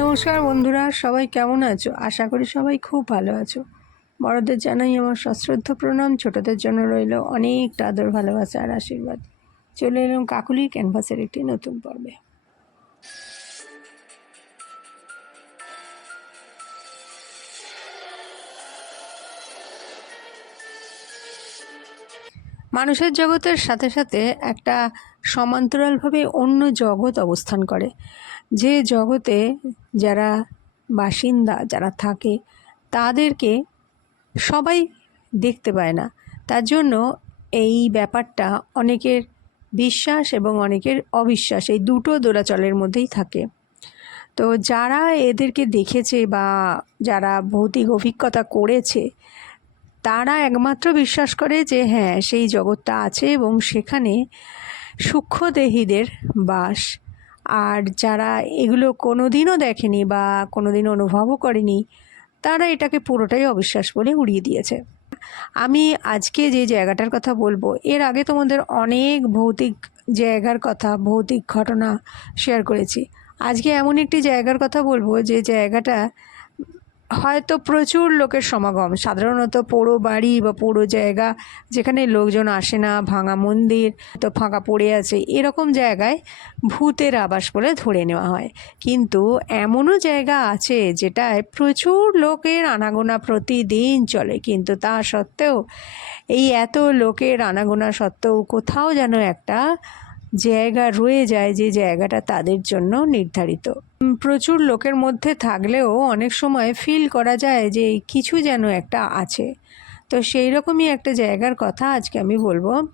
নমস্কার বন্ধুরা, সবাই কেমন আছো? আশা করি সবাই খুব ভালো আছো। বড়দের জানাই আমার সশ্রদ্ধ প্রণাম, ছোটদের জন্য রইল অনেক আদর, ভালোবাসা আর আশীর্বাদ। চলে এলাম কাকুলি ক্যানভাসের একটি নতুন পর্বে। মানুষের জগতের সাথে সাথে একটা সমান্তরালভাবে অন্য জগৎ অবস্থান করে। যে জগতে যারা বাসিন্দা, যারা থাকে, তাদেরকে সবাই দেখতে পায় না। তার জন্য এই ব্যাপারটা অনেকের বিশ্বাস এবং অনেকের অবিশ্বাস, এই দুটো দোলাচলের মধ্যেই থাকে। তো যারা এদেরকে দেখেছে বা যারা ভৌতিক অভিজ্ঞতা করেছে, তারা একমাত্র বিশ্বাস করে যে হ্যাঁ সেই জগৎটা আছে এবং সেখানে সূক্ষ্মদেহীদের বাস। আর যারা এগুলো কোনো দিনও দেখেনি বা কোনো দিন অনুভবও করেনি, তারা এটাকে পুরোটাই অবিশ্বাস বলে উড়িয়ে দিয়েছে। আমি আজকে যে জায়গাটার কথা বলব, এর আগে তোমাদের অনেক ভৌতিক জায়গার কথা, ভৌতিক ঘটনা শেয়ার করেছি। আজকে এমন একটি জায়গার কথা বলব যে জায়গাটা হয়তো প্রচুর লোকের সমাগম। সাধারণত পোড়ো বাড়ি বা পোড়ো জায়গা যেখানে লোকজন আসে না, ভাঙা মন্দির তো ফাঁকা পড়ে আছে, এরকম জায়গায় ভূতের আবাস বলে ধরে নেওয়া হয়। কিন্তু এমনও জায়গা আছে যেটায় প্রচুর লোকের আনাগোনা প্রতিদিন চলে। কিন্তু তা সত্ত্বেও এই এত লোকের আনাগোনা সত্ত্বেও কোথাও যেন একটা জায়গা রয়ে যায় যে জায়গাটা তাদের জন্য নির্ধারিত। প্রচুর লোকের মধ্যে থাকলেও অনেক সময় ফিল করা যায় যে কিছু যেন একটা আছে। তো সেই রকমই একটা জায়গার কথা আজকে আমি বলব।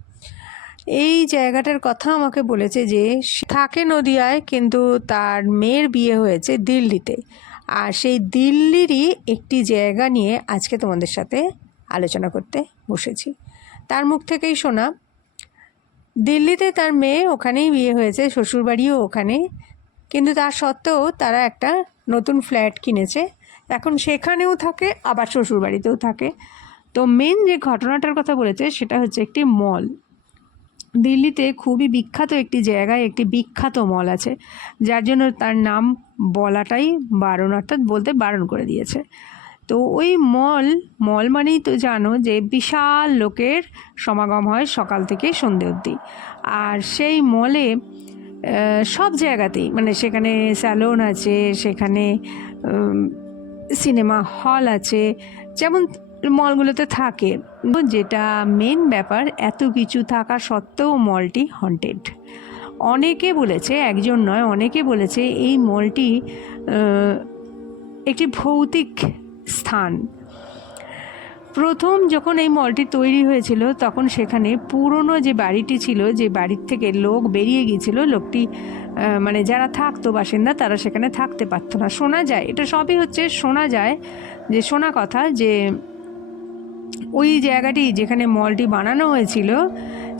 এই জায়গাটার কথা আমাকে বলেছে যে থাকে নদিয়ায় কিন্তু তার মেয়ের বিয়ে হয়েছে দিল্লিতে। আর সেই দিল্লিরই একটি জায়গা নিয়ে আজকে তোমাদের সাথে আলোচনা করতে বসেছি। তার মুখ থেকেই শোনা। দিল্লিতে তার মেয়ে ওখানেই বিয়ে হয়েছে, শ্বশুরবাড়িও ওখানে। কিন্তু তা সত্ত্বেও তারা একটা নতুন ফ্ল্যাট কিনেছে। এখন সেখানেও থাকে, আবার শ্বশুরবাড়িতেও থাকে। তো মেন যে ঘটনাটার কথা বলেছে, সেটা হচ্ছে একটি মল দিল্লিতে খুবই বিখ্যাত একটি জায়গায় একটি বিখ্যাত মল আছে, যার জন্য তার নাম বলাটাই বারণ, অর্থাৎ বলতে বারণ করে দিয়েছে। তো ওই মল মল মানেই তো জানো যে বিশাল লোকের সমাগম হয় সকাল থেকে সন্ধে অবধি। আর সেই মলে সব জায়গাতেই। মানে সেখানে স্যালন আছে, সেখানে সিনেমা হল আছে, যেমন মলগুলোতে থাকে। যেটা মেন ব্যাপার, এত কিছু থাকা সত্ত্বেও মলটি হন্টেড অনেকে বলেছে, একজন নয়, অনেকে বলেছে এই মলটি একটি ভৌতিক স্থান। প্রথম যখন এই মলটি তৈরি হয়েছিল, তখন সেখানে পুরনো যে বাড়িটি ছিল, যে বাড়ির থেকে লোক বেরিয়ে গিয়েছিল, লোকটি মানে যারা থাকতো বাসিন্দা, তারা সেখানে থাকতে পারতো না। শোনা যায়, এটা সবই হচ্ছে শোনা যায়, যে শোনা কথা যে ওই জায়গাটি যেখানে মলটি বানানো হয়েছিল,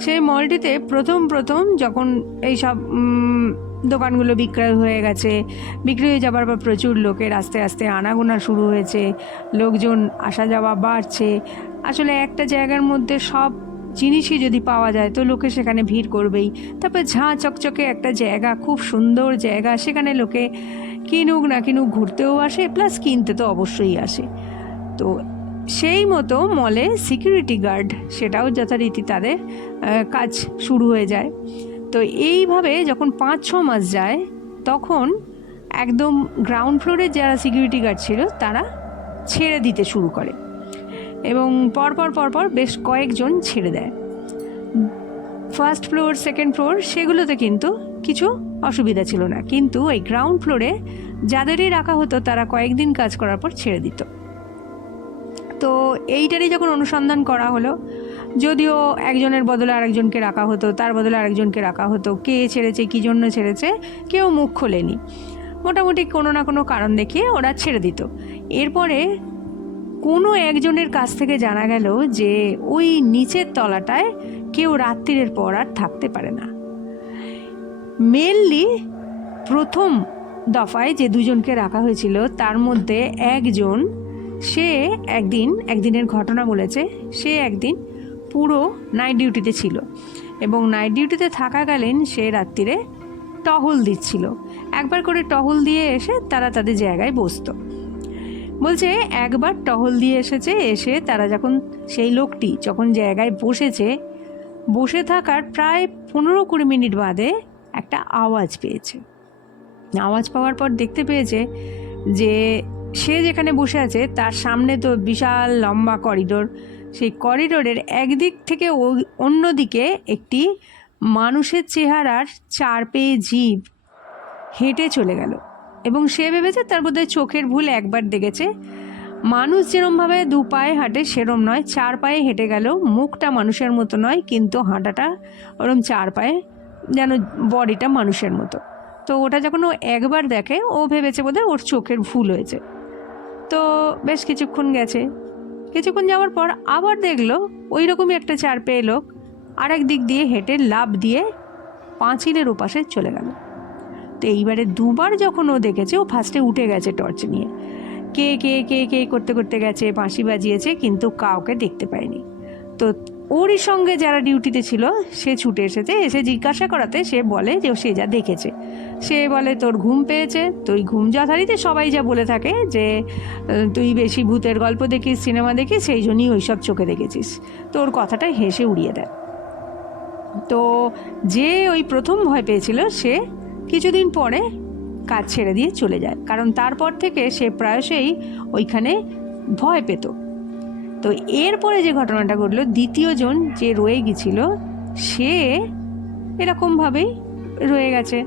সেই মলটিতে প্রথম প্রথম যখন এই সব দোকানগুলো বিক্রয় হয়ে গেছে। বিক্রি হয়ে যাবার পর প্রচুর লোকের আস্তে আস্তে আনাগোনা শুরু হয়েছে। লোকজন আসা যাওয়া বাড়ছে। আসলে একটা জায়গার মধ্যে সব জিনিসই যদি পাওয়া যায় তো লোকে সেখানে ভিড় করবেই। তারপর ঝাঁ চকচকে একটা জায়গা, খুব সুন্দর জায়গা। সেখানে লোকে কিনুক না কিনুক ঘুরতেও আসে, প্লাস কিনতে তো অবশ্যই আসে। তো সেই মতো মলে সিকিউরিটি গার্ড সেটাও যথারীতি তাদের কাজ শুরু হয়ে যায়। তো এইভাবে যখন পাঁচ, ছ মাস যায়, তখন একদম গ্রাউন্ড ফ্লোরে যারা সিকিউরিটি গার্ড ছিল, তারা ছেড়ে দিতে শুরু করে। এবং পরপর পরপর বেশ কয়েকজন ছেড়ে দেয়। ফার্স্ট ফ্লোর সেকেন্ড ফ্লোর সেগুলোতে কিন্তু কিছু অসুবিধা ছিল না। কিন্তু এই গ্রাউন্ড ফ্লোরে যাদেরই রাখা হতো, তারা কয়েকদিন কাজ করার পর ছেড়ে দিত। তো এইটারই যখন অনুসন্ধান করা হলো যদিও একজনের বদলে আরেকজনকে রাখা হতো, তার বদলে আরেকজনকে রাখা হতো। কে ছেড়েছে, কী জন্য ছেড়েছে, কেউ মুখ খোলেনি। মোটামুটি কোনো না কোনো কারণ দেখিয়ে ওরা ছেড়ে দিত। এরপরে কোনো একজনের কাছ থেকে জানা গেল যে ওই নিচের তলাটায় কেউ রাত্রিরের পর আর থাকতে পারে না। মেনলি প্রথম দফায় যে দুজনকে রাখা হয়েছিল, তার মধ্যে একজন, সে একদিন, একদিনের ঘটনা বলেছে, সে একদিন পুরো নাইট ডিউটিতে ছিল এবং নাইট ডিউটিতে থাকাকালীন সে রাত্রিরে টহল দিচ্ছিল। একবার করে টহল দিয়ে এসে তারা তাদের জায়গায় বসতো। বলছে, একবার টহল দিয়ে এসেছে, এসে তারা যখন সেই লোকটি যখন জায়গায় বসেছে, বসে থাকার প্রায় পনেরো কুড়ি মিনিট বাদে একটা আওয়াজ পেয়েছে। আওয়াজ পাওয়ার পর দেখতে পেয়েছে যে সে যেখানে বসে আছে, তার সামনে তো বিশাল লম্বা করিডোর সেই করিডোরের একদিক থেকে অন্যদিকে একটি মানুষের চেহারার চার পেয়ে জীব হেঁটে চলে গেল। এবং সে ভেবেছে তার বোধহয় চোখের ভুল একবার দেখেছে। মানুষ যেরমভাবে দু পায়ে হাঁটে, সেরম নয়। চার পায়ে হেঁটে গেল, মুখটা মানুষের মতো নয়, কিন্তু হাঁটাটা ওরম চার পায়ে যেন বডিটা মানুষের মতো। তো ওটা যখন ও একবার দেখে, ও ভেবেছে বোধহয় ওর চোখের ভুল হয়েছে। তো বেশ কিছুক্ষণ গেছে। কিছুক্ষণ যাওয়ার পর আবার দেখল ওই রকমই একটা চার পেয়ে লোক এক দিক দিয়ে হেঁটে লাভ দিয়ে পাঁচিলের ওপাশে চলে গেল। তো এইবারে দুবার যখন ও দেখেছে, ও ফার্স্টে উঠে গেছে টর্চ নিয়ে। কে কে কে কে করতে করতে গেছে, বাঁশি বাজিয়েছে, কিন্তু কাউকে দেখতে পায়নি। ওরই সঙ্গে যারা ডিউটিতে ছিল, সে ছুটে এসেছে, এসে জিজ্ঞাসা করাতে সে বলে যে সে যা দেখেছে। সে বলে, তোর ঘুম পেয়েছে? তুই ঘুম যথারীতি সবাই যা বলে থাকে যে তুই বেশি ভূতের গল্প দেখিস, সিনেমা দেখিস, সেই জন্যই ওইসব চোখে দেখেছিস। তোর কথাটা হেসে উড়িয়ে দেয়। তো যে ওই প্রথম ভয় পেয়েছিল, সে কিছুদিন পরে কাজ ছেড়ে দিয়ে চলে যায়। কারণ তারপর থেকে সে প্রায়শই ওইখানে ভয় পেত। তো এরপরে যে ঘটনাটা ঘটলো দ্বিতীয়জন যে রয়ে গেছিল, সে এরকমভাবেই রয়ে গেছে।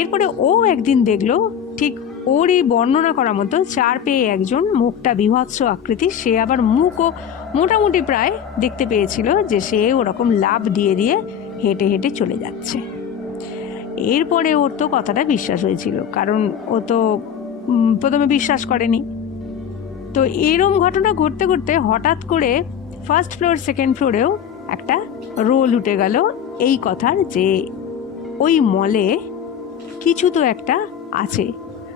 এরপরে ও একদিন দেখল, ঠিক ওরই বর্ণনা করা মতো চার পেয়ে একজন মুখটা বিভৎস আকৃতি, সে আবার মুখও মোটামুটি প্রায় দেখতে পেয়েছিল যে সে ওরকম লাভ দিয়ে দিয়ে হেঁটে হেঁটে চলে যাচ্ছে। এরপরে ওর তো কথাটা বিশ্বাস হয়েছিল, কারণ ও তো প্রথমে বিশ্বাস করেনি। তো এরম ঘটনা ঘটতে ঘটতে হঠাৎ করে ফার্স্ট ফ্লোর সেকেন্ড ফ্লোরেও একটা রোল উঠে গেল এই কথার যে ওই মলে কিছু তো একটা আছে।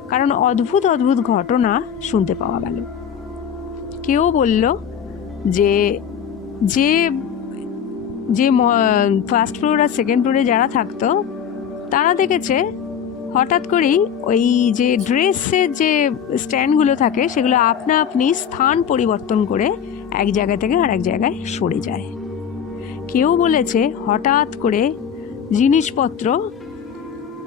কারণ অদ্ভুত অদ্ভুত ঘটনা শুনতে পাওয়া গেল। কেউ বলল যে যে যে ফার্স্ট ফ্লোর আর সেকেন্ড ফ্লোরে যারা থাকতো, তারা দেখেছে হঠাৎ করেই ওই যে ড্রেসের যে স্ট্যান্ডগুলো থাকে, সেগুলো আপনা আপনি স্থান পরিবর্তন করে এক জায়গা থেকে আরেক জায়গায় সরে যায়। কেউ বলেছে হঠাৎ করে জিনিসপত্র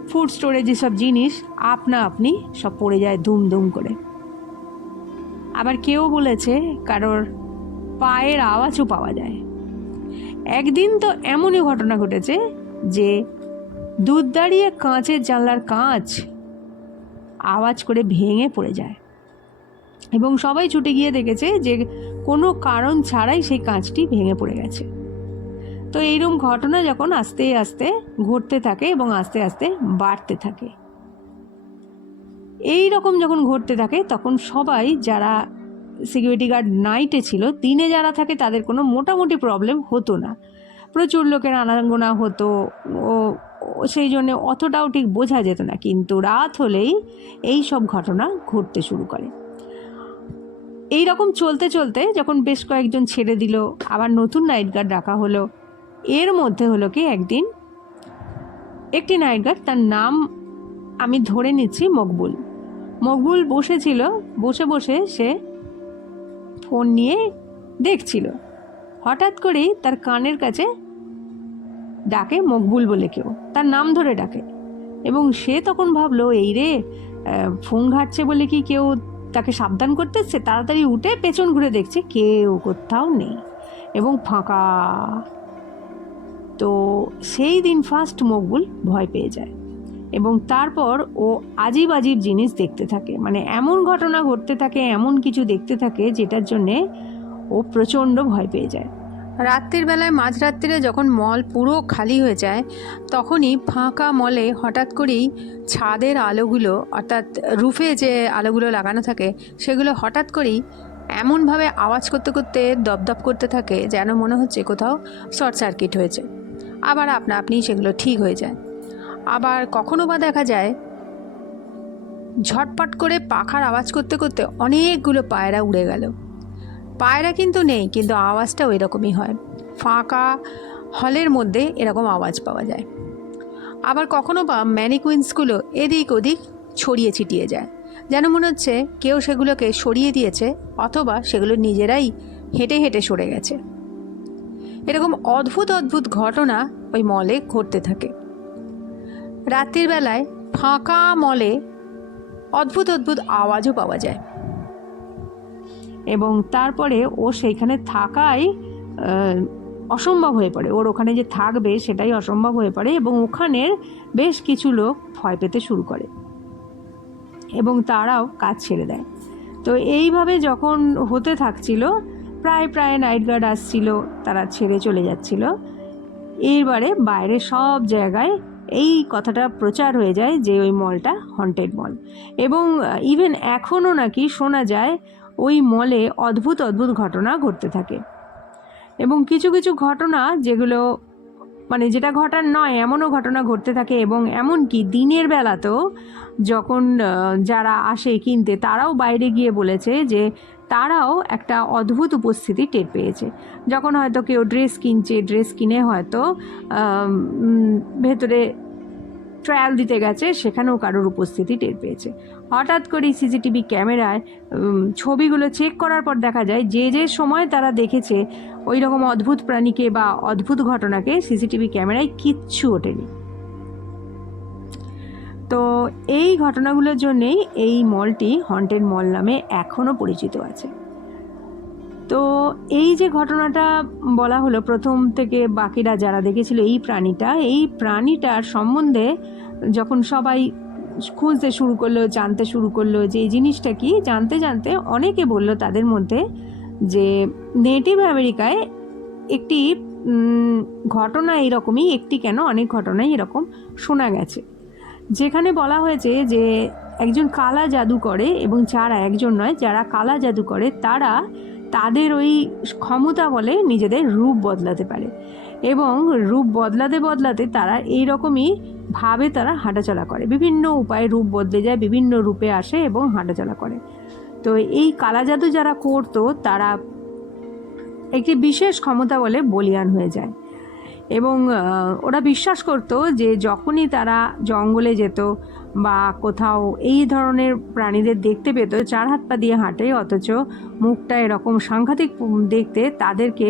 ফুড স্টোরে যেসব জিনিস, আপনা আপনি সব পড়ে যায় দুম দুম করে। আবার কেউ বলেছে কারোর পায়ের আওয়াজও পাওয়া যায়। একদিন তো এমনই ঘটনা ঘটেছে যে দুধ দাঁড়িয়ে কাঁচের জানলার কাঁচ। আওয়াজ করে ভেঙে পড়ে যায়। এবং সবাই ছুটে গিয়ে দেখেছে যে কোনো কারণ ছাড়াই সেই কাঁচটি ভেঙে পড়ে গেছে। তো এইরকম ঘটনা যখন আস্তে আস্তে ঘটতে থাকে এবং আস্তে আস্তে বাড়তে থাকে। এই রকম যখন ঘটতে থাকে, তখন সবাই যারা সিকিউরিটি গার্ড নাইটে ছিল, দিনে যারা থাকে তাদের কোনো মোটামুটি প্রবলেম হতো না। প্রচুর লোকের আনাগোনা হতো। ও ও সেই জন্যে অতটাও ঠিক বোঝা যেত না। কিন্তু রাত হলেই এই সব ঘটনা ঘটতে শুরু করে। এই রকম চলতে চলতে যখন বেশ কয়েকজন ছেড়ে দিল, আবার নতুন নাইট গার্ড রাখা হলো, এর মধ্যে হলো কি একদিন একটি নাইট গার্ড তার নাম আমি ধরে নিচ্ছি মকবুল। মকবুল বসেছিল, বসে বসে সে ফোন নিয়ে দেখছিল। হঠাৎ করেই তার কানের কাছে ডাকে মকবুল বলে কেউ। তার নাম ধরে ডাকে। এবং সে তখন ভাবলো, এই রে ফোন ঘাটছে বলে কি কেউ তাকে সাবধান করতে তাড়াতাড়ি উঠে পেছন ঘুরে দেখছে কেউ কোথাও নেই এবং ফাঁকা। তো সেই দিন ফার্স্ট মকবুল ভয় পেয়ে যায় এবং তারপর ও আজীব আজীব জিনিস দেখতে থাকে। মানে এমন ঘটনা ঘটতে থাকে, এমন কিছু দেখতে থাকে যেটার জন্যে ও প্রচণ্ড ভয় পেয়ে যায়। রাত্রির বেলায় মাঝরাত্রিরে যখন মল পুরো খালি হয়ে যায়, তখনই ফাঁকা মলে হঠাৎ করেই ছাদের আলোগুলো, অর্থাৎ রুফে যে আলোগুলো লাগানো থাকে, সেগুলো হঠাৎ করেই এমনভাবে আওয়াজ করতে করতে দপদপ করতে থাকে, যেন মনে হচ্ছে কোথাও শর্ট সার্কিট হয়েছে। আবার আপনা আপনি সেগুলো ঠিক হয়ে যায়। আবার কখনো বা দেখা যায়, ঝটপট করে পাখার আওয়াজ করতে করতে অনেকগুলো পায়রা উড়ে গেল। পায়রা কিন্তু নেই, কিন্তু আওয়াজটা ওই রকমই হয়। ফাঁকা হলের মধ্যে এরকম আওয়াজ পাওয়া যায়। আবার কখনো বা ম্যানিকুইন্সগুলো এদিক ওদিক ছড়িয়ে ছিটিয়ে যায়। যেন মনে হচ্ছে কেউ সেগুলোকে সরিয়ে দিয়েছে, অথবা সেগুলো নিজেরাই হেঁটে হেঁটে সরে গেছে। এরকম অদ্ভুত অদ্ভুত ঘটনা ওই মলে ঘটতে থাকে। রাত্রির বেলায় ফাঁকা মলে অদ্ভুত অদ্ভুত আওয়াজও পাওয়া যায়। এবং তারপরে ও সেইখানে থাকাই অসম্ভব হয়ে পড়ে। ওর ওখানে যে থাকবে সেটাই অসম্ভব হয়ে পড়ে এবং ওখানের বেশ কিছু লোক ভয় পেতে শুরু করে এবং তারাও কাজ ছেড়ে দেয়। তো এইভাবে যখন হতে থাকছিল, প্রায় প্রায় নাইট গার্ড আসছিল, তারা ছেড়ে চলে যাচ্ছিল। এইবারে বাইরে সব জায়গায় এই কথাটা প্রচার হয়ে যায় যে ওই মলটা হন্টেড মল এবং ইভেন এখনও নাকি শোনা যায় ওই মলে অদ্ভুত অদ্ভুত ঘটনা ঘটতে থাকে। এবং কিছু কিছু ঘটনা যেগুলো মানে যেটা ঘটার নয়, এমনও ঘটনা ঘটতে থাকে এবং এমনকি দিনের বেলাতেও যখন যারা আসে কিনতে, তারাও বাইরে গিয়ে বলেছে যে তারাও একটা অদ্ভুত উপস্থিতি টের পেয়েছে। যখন হয়তো কেউ ড্রেস কিনছে, ড্রেস কিনে হয়তো ভেতরে ট্রায়াল দিতে গেছে, সেখানেও কারোর উপস্থিতি টের পেয়েছে। হঠাৎ করে সিসিটিভি ক্যামেরায় ছবিগুলো চেক করার পর দেখা যায়, যে যে সময় তারা দেখেছে ওই রকম অদ্ভুত প্রাণীকে বা অদ্ভুত ঘটনাকে সিসিটিভি ক্যামেরায় কিচ্ছু ওঠেনি। তো এই ঘটনাগুলোর জন্যেই এই মলটি হন্টেড মল নামে এখনও পরিচিত আছে। তো এই যে ঘটনাটা বলা হলো, প্রথম থেকে বাকিরা যারা দেখেছিল এই প্রাণীটা, এই প্রাণীটার সম্বন্ধে যখন সবাই খুঁজতে শুরু করল, জানতে শুরু করল যে এই জিনিসটা কি, জানতে জানতে অনেকে বলল তাদের মধ্যে যে নেটিভ আমেরিকায় একটি ঘটনা এরকমই একটি কেন, অনেক ঘটনাই এরকম শোনা গেছে। যেখানে বলা হয়েছে যে একজন কালা জাদু করে এবং যারা একজন নয়, যারা কালা জাদু করে, তারা তাদের ওই ক্ষমতা বলে নিজেদের রূপ বদলাতে পারে। এবং রূপ বদলাতে বদলাতে তারা এই রকমই ভাবে তারা হাঁটাচলা করে। বিভিন্ন উপায়ে রূপ বদলে যায়, বিভিন্ন রূপে আসে এবং হাঁটাচলা করে। তো এই কালা জাদু যারা করতো, তারা একটি বিশেষ ক্ষমতা বলে বলিয়ান হয়ে যায়। এবং ওরা বিশ্বাস করতো যে যখনই তারা জঙ্গলে যেত বা কোথাও এই ধরনের প্রাণীদের দেখতে পেত, চার হাত পা দিয়ে হাঁটে, অথচ মুখটা এরকম সাংঘাতিক দেখতে তাদেরকে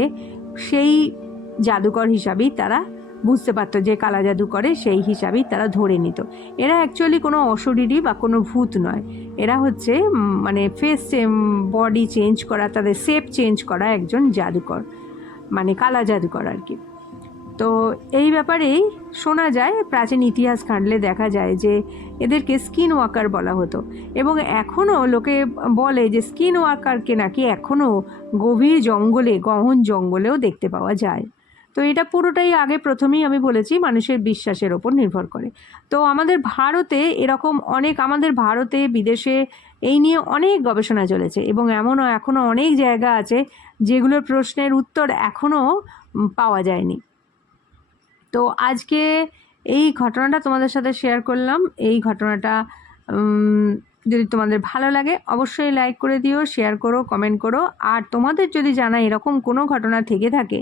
সেই জাদুকর হিসাবেই তারা বুঝতে পারতো যে কালা জাদু করে সেই হিসাবেই তারা ধরে নিত। এরা অ্যাকচুয়ালি কোনো অশরীরী বা কোনো ভূত নয়। এরা হচ্ছে মানে ফেস বডি চেঞ্জ করা, তাদের শেপ চেঞ্জ করা একজন জাদুকর মানে কালা জাদুকর আর কি। তো এই ব্যাপারেই শোনা যায়, প্রাচীন ইতিহাস ঘাঁটলে দেখা যায় যে এদেরকে স্কিন ওয়াকার বলা হতো এবং এখনও লোকে বলে যে স্কিন ওয়াকারকে নাকি এখনও গভীর জঙ্গলে, গহন জঙ্গলেও দেখতে পাওয়া যায়। তো এটা পুরোটাই আগে প্রথমেই আমি বলেছি, মানুষের বিশ্বাসের ওপর নির্ভর করে। তো আমাদের ভারতে এরকম অনেক, আমাদের ভারতে, বিদেশে এই নিয়ে অনেক গবেষণা চলেছে এবং এমনও এখনও অনেক জায়গা আছে যেগুলোর প্রশ্নের উত্তর এখনও পাওয়া যায়নি। তো আজকে এই ঘটনাটা তোমাদের সাথে শেয়ার করলাম। এই ঘটনাটা যদি তোমাদের ভালো লাগে, অবশ্যই লাইক করে দিও শেয়ার করো কমেন্ট করো। আর তোমাদের যদি জানা এরকম কোনো ঘটনা থেকে থাকে,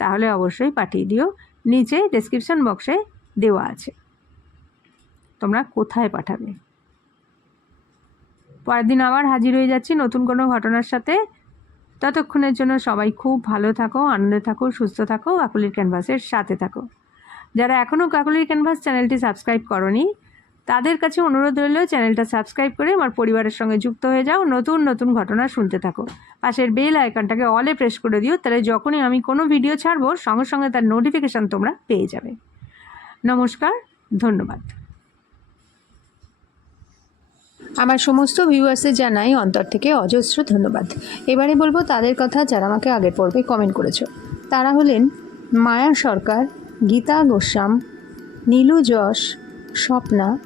তাহলে অবশ্যই পাঠিয়ে দিও। নিচে ডেসক্রিপশন বক্সে দেওয়া আছে। তোমরা কোথায় পাঠাবে? পরের দিন আবার হাজির হয়ে যাচ্ছি নতুন কোনো ঘটনার সাথে। ততক্ষণের জন্য সবাই খুব ভালো থাকো, আনন্দে থাকো, সুস্থ থাকো কাকুলির ক্যানভাসের সাথে থাকো। যারা এখনও কাকুলির ক্যানভাস চ্যানেলটি সাবস্ক্রাইব করনি, তাদের কাছে অনুরোধ রইল চ্যানেলটা সাবস্ক্রাইব করে আমার পরিবারের সঙ্গে যুক্ত হয়ে যাও, নতুন নতুন ঘটনা শুনতে থাকো। পাশের বেল আইকনটাকে অলে প্রেস করে দিও, তাহলে যখনই আমি কোনো ভিডিও ছাড়বো, সঙ্গে সঙ্গে তার নোটিফিকেশান তোমরা পেয়ে যাবে। নমস্কার, ধন্যবাদ। আমার সমস্ত ভিউয়ার্সে জানাই অন্তর থেকে অজস্র ধন্যবাদ। এবারে বলব তাদের কথা যারা আমাকে আগের পর্বে কমেন্ট করেছ। তারা হলেন মায়া সরকার গীতা গোস্বাম, নীলু যশ, স্বপ্না,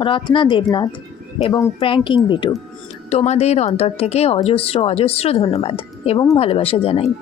রত্না দেবনাথ এবং প্র্যাঙ্কিং বিটু। তোমাদের অন্তর থেকে অজস্র অজস্র ধন্যবাদ এবং ভালোবাসা জানাই।